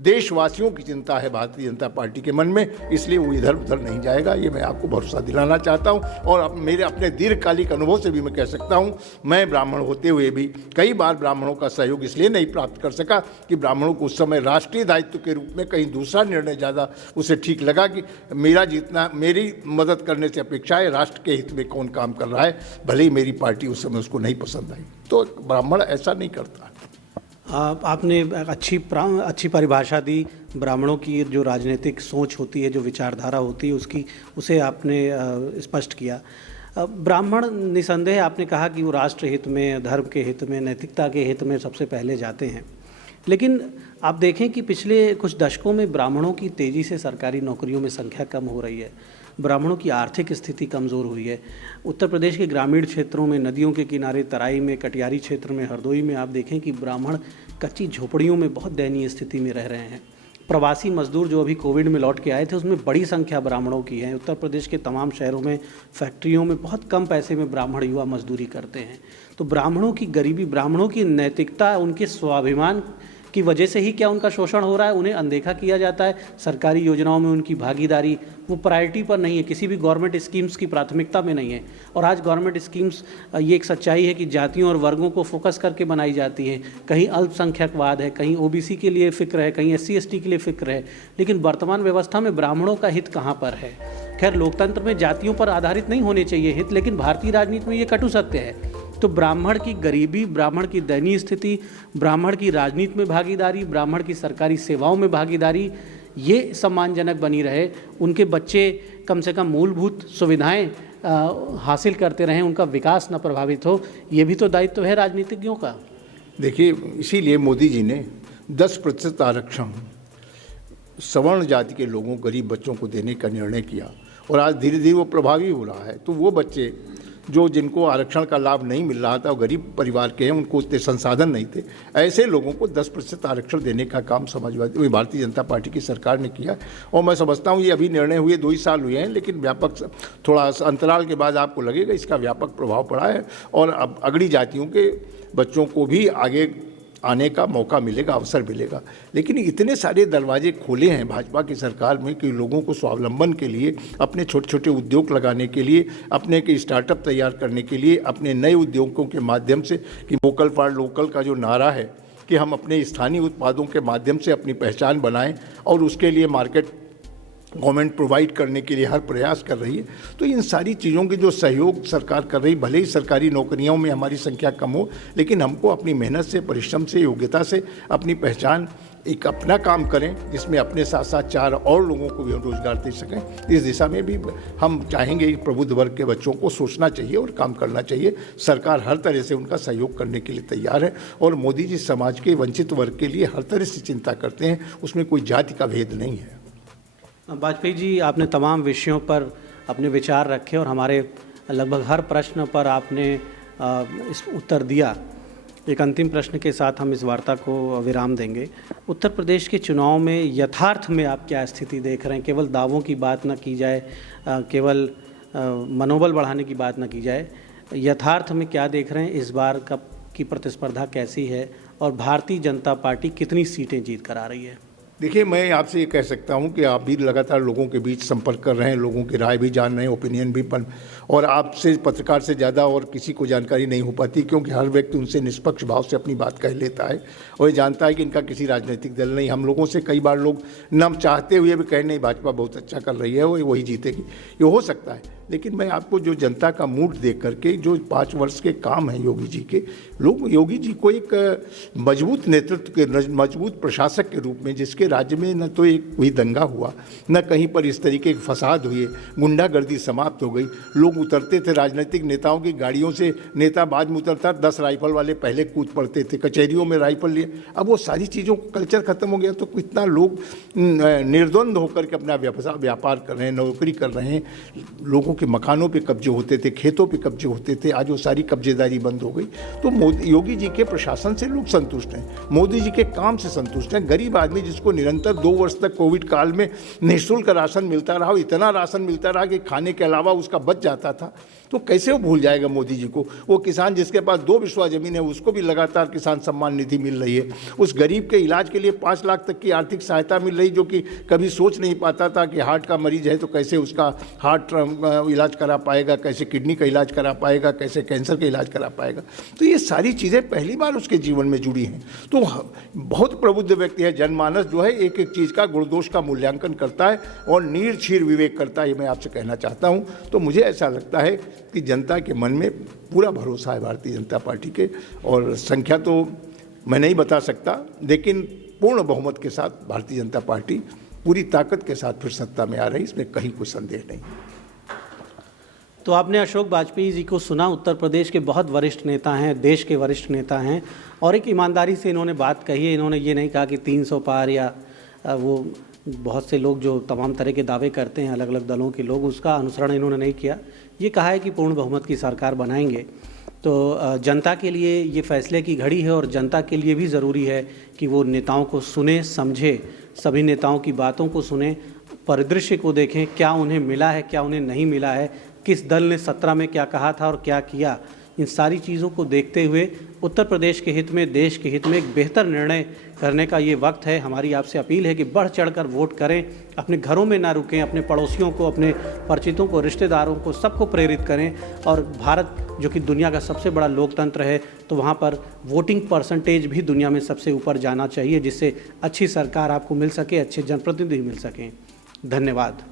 देशवासियों की चिंता है भारतीय जनता पार्टी के मन में, इसलिए वो इधर उधर नहीं जाएगा। ये मैं आपको भरोसा दिलाना चाहता हूँ। और मेरे अपने दीर्घकालिक अनुभव से भी मैं कह सकता हूँ, मैं ब्राह्मण होते हुए भी कई बार ब्राह्मणों का सहयोग इसलिए नहीं प्राप्त कर सका कि ब्राह्मणों को उस समय राष्ट्रीय दायित्व के रूप में कहीं दूसरा निर्णय ज़्यादा उसे ठीक लगा कि मेरी मदद करने से अपेक्षा है राष्ट्र के हित में कौन काम कर रहा है, भले ही मेरी पार्टी उस समय उसको नहीं पसंद आई। तो ब्राह्मण ऐसा नहीं करता। आपने अच्छी परिभाषा दी ब्राह्मणों की, जो राजनीतिक सोच होती है, जो विचारधारा होती है, उसे आपने स्पष्ट किया। ब्राह्मण निसंदेह आपने कहा कि वो राष्ट्र हित में, धर्म के हित में, नैतिकता के हित में सबसे पहले जाते हैं। लेकिन आप देखें कि पिछले कुछ दशकों में ब्राह्मणों की तेज़ी से सरकारी नौकरियों में संख्या कम हो रही है, ब्राह्मणों की आर्थिक स्थिति कमज़ोर हुई है। उत्तर प्रदेश के ग्रामीण क्षेत्रों में, नदियों के किनारे, तराई में, कटियारी क्षेत्र में, हरदोई में आप देखें कि ब्राह्मण कच्ची झोपड़ियों में बहुत दयनीय स्थिति में रह रहे हैं। प्रवासी मजदूर जो अभी कोविड में लौट के आए थे, उसमें बड़ी संख्या ब्राह्मणों की है। उत्तर प्रदेश के तमाम शहरों में, फैक्ट्रियों में बहुत कम पैसे में ब्राह्मण युवा मजदूरी करते हैं। तो ब्राह्मणों की गरीबी, ब्राह्मणों की नैतिकता, उनके स्वाभिमान की वजह से ही क्या उनका शोषण हो रहा है? उन्हें अनदेखा किया जाता है, सरकारी योजनाओं में उनकी भागीदारी वो प्रायोरिटी पर नहीं है, किसी भी गवर्नमेंट स्कीम्स की प्राथमिकता में नहीं है। और आज गवर्नमेंट स्कीम्स, ये एक सच्चाई है कि जातियों और वर्गों को फोकस करके बनाई जाती हैं। कहीं अल्पसंख्यकवाद है, कहीं ओबीसी के लिए फिक्र है, कहीं SC ST के लिए फिक्र है, लेकिन वर्तमान व्यवस्था में ब्राह्मणों का हित कहाँ पर है? खैर, लोकतंत्र में जातियों पर आधारित नहीं होने चाहिए हित, लेकिन भारतीय राजनीति में ये कटु सत्य है। तो ब्राह्मण की गरीबी, ब्राह्मण की दयनीय स्थिति, ब्राह्मण की राजनीति में भागीदारी, ब्राह्मण की सरकारी सेवाओं में भागीदारी, ये सम्मानजनक बनी रहे, उनके बच्चे कम से कम मूलभूत सुविधाएं हासिल करते रहें, उनका विकास न प्रभावित हो, ये भी तो दायित्व है राजनीतिज्ञों का। देखिए, इसीलिए मोदी जी ने 10% आरक्षण सवर्ण जाति के लोगों, गरीब बच्चों को देने का निर्णय किया और आज धीरे धीरे वो प्रभावी हो रहा है। तो वो बच्चे जो जिनको आरक्षण का लाभ नहीं मिल रहा था और गरीब परिवार के हैं, उनको उतने संसाधन नहीं थे, ऐसे लोगों को 10% आरक्षण देने का काम समाजवादी भारतीय जनता पार्टी की सरकार ने किया। और मैं समझता हूँ ये अभी निर्णय हुए 2 ही साल हुए हैं, लेकिन व्यापक थोड़ा अंतराल के बाद आपको लगेगा इसका व्यापक प्रभाव पड़ा है और अब अगड़ी जातियों के बच्चों को भी आगे आने का मौका मिलेगा, अवसर मिलेगा। लेकिन इतने सारे दरवाजे खोले हैं भाजपा की सरकार में कि लोगों को स्वावलंबन के लिए, अपने छोटे छोटे उद्योग लगाने के लिए, अपने के स्टार्टअप तैयार करने के लिए, अपने नए उद्योगों के माध्यम से, कि वोकल फॉर लोकल का जो नारा है कि हम अपने स्थानीय उत्पादों के माध्यम से अपनी पहचान बनाएं और उसके लिए मार्केट गवर्नमेंट प्रोवाइड करने के लिए हर प्रयास कर रही है। तो इन सारी चीज़ों के जो सहयोग सरकार कर रही, भले ही सरकारी नौकरियों में हमारी संख्या कम हो, लेकिन हमको अपनी मेहनत से, परिश्रम से, योग्यता से अपनी पहचान, एक अपना काम करें जिसमें अपने साथ साथ 4 और लोगों को भी हम रोजगार दे सकें। इस दिशा में भी हम चाहेंगे प्रबुद्ध वर्ग के बच्चों को सोचना चाहिए और काम करना चाहिए। सरकार हर तरह से उनका सहयोग करने के लिए तैयार है और मोदी जी समाज के वंचित वर्ग के लिए हर तरह से चिंता करते हैं, उसमें कोई जाति का भेद नहीं है। वाजपेयी जी, आपने तमाम विषयों पर अपने विचार रखे और हमारे लगभग हर प्रश्न पर आपने इस उत्तर दिया। एक अंतिम प्रश्न के साथ हम इस वार्ता को विराम देंगे। उत्तर प्रदेश के चुनाव में यथार्थ में आप क्या स्थिति देख रहे हैं? केवल दावों की बात न की जाए, केवल मनोबल बढ़ाने की बात न की जाए, यथार्थ में क्या देख रहे हैं? इस बार की प्रतिस्पर्धा कैसी है और भारतीय जनता पार्टी कितनी सीटें जीत कर आ रही है? देखिए, मैं आपसे ये कह सकता हूँ कि आप भी लगातार लोगों के बीच संपर्क कर रहे हैं, लोगों की राय भी जान रहे हैं, ओपिनियन भी और आपसे पत्रकार से ज़्यादा और किसी को जानकारी नहीं हो पाती, क्योंकि हर व्यक्ति उनसे निष्पक्ष भाव से अपनी बात कह लेता है और ये जानता है कि इनका किसी राजनीतिक दल नहीं। हम लोगों से कई बार लोग न चाहते हुए भी कहे नहीं भाजपा बहुत अच्छा कर रही है, वही जीतेगी, ये हो सकता है। लेकिन मैं आपको जो जनता का मूड देख करके, जो 5 वर्ष के काम हैं योगी जी के, लोग योगी जी को एक मजबूत नेतृत्व के, मजबूत प्रशासक के रूप में, जिसके राज्य में न तो एक कोई दंगा हुआ, न कहीं पर इस तरीके के फसाद हुए, गुंडागर्दी समाप्त हो गई। लोग उतरते थे राजनीतिक नेताओं की गाड़ियों से, नेता बाद में उतरता, 10 राइफल वाले पहले कूद पड़ते थे, कचहरियों में राइफल लिए। अब वो सारी चीज़ों को कल्चर खत्म हो गया, तो कितना लोग निर्द्वंद होकर के अपना व्यापार कर रहे हैं, नौकरी कर रहे हैं। लोगों के मकानों पे कब्जे होते थे, खेतों पे कब्जे होते थे, आज वो सारी कब्जेदारी बंद हो गई। तो योगी जी के प्रशासन से लोग संतुष्ट हैं, मोदी जी के काम से संतुष्ट हैं। गरीब आदमी जिसको निरंतर 2 वर्ष तक कोविड काल में निःशुल्क राशन मिलता रहा, इतना राशन मिलता रहा कि खाने के अलावा उसका बच जाता था, तो कैसे वो भूल जाएगा मोदी जी को? वो किसान जिसके पास 2 बिस्वा जमीन है, उसको भी लगातार किसान सम्मान निधि मिल रही है। उस गरीब के इलाज के लिए 5 लाख तक की आर्थिक सहायता मिल रही, जो कि कभी सोच नहीं पाता था कि हार्ट का मरीज है तो कैसे उसका हार्ट इलाज करा पाएगा, कैसे किडनी का इलाज करा पाएगा, कैसे कैंसर का इलाज करा पाएगा। तो ये सारी चीज़ें पहली बार उसके जीवन में जुड़ी हैं। तो बहुत प्रबुद्ध व्यक्ति है। जनमानस जो है एक एक चीज़ का गुण दोष का मूल्यांकन करता है और नीर क्षीर विवेक करता है, ये मैं आपसे कहना चाहता हूँ। तो मुझे ऐसा लगता है कि जनता के मन में पूरा भरोसा है भारतीय जनता पार्टी के, और संख्या तो मैं नहीं बता सकता, लेकिन पूर्ण बहुमत के साथ भारतीय जनता पार्टी पूरी ताकत के साथ फिर सत्ता में आ रही, इसमें कहीं कोई संदेह नहीं। तो आपने अशोक वाजपेयी जी को सुना। उत्तर प्रदेश के बहुत वरिष्ठ नेता हैं, देश के वरिष्ठ नेता हैं, और एक ईमानदारी से इन्होंने बात कही है। इन्होंने ये नहीं कहा कि 300 पार, या वो बहुत से लोग जो तमाम तरह के दावे करते हैं अलग अलग दलों के लोग, उसका अनुसरण इन्होंने नहीं किया। ये कहा है कि पूर्ण बहुमत की सरकार बनाएंगे। तो जनता के लिए ये फैसले की घड़ी है और जनता के लिए भी ज़रूरी है कि वो नेताओं को सुने, समझे, सभी नेताओं की बातों को सुने, परिदृश्य को देखें, क्या उन्हें मिला है, क्या उन्हें नहीं मिला है, किस दल ने 17 में क्या कहा था और क्या किया। इन सारी चीज़ों को देखते हुए उत्तर प्रदेश के हित में, देश के हित में एक बेहतर निर्णय करने का ये वक्त है। हमारी आपसे अपील है कि बढ़ चढ़कर वोट करें, अपने घरों में ना रुकें, अपने पड़ोसियों को, अपने परिचितों को, रिश्तेदारों को, सबको प्रेरित करें। और भारत जो कि दुनिया का सबसे बड़ा लोकतंत्र है, तो वहाँ पर वोटिंग परसेंटेज भी दुनिया में सबसे ऊपर जाना चाहिए, जिससे अच्छी सरकार आपको मिल सके, अच्छे जनप्रतिनिधि मिल सकें। धन्यवाद।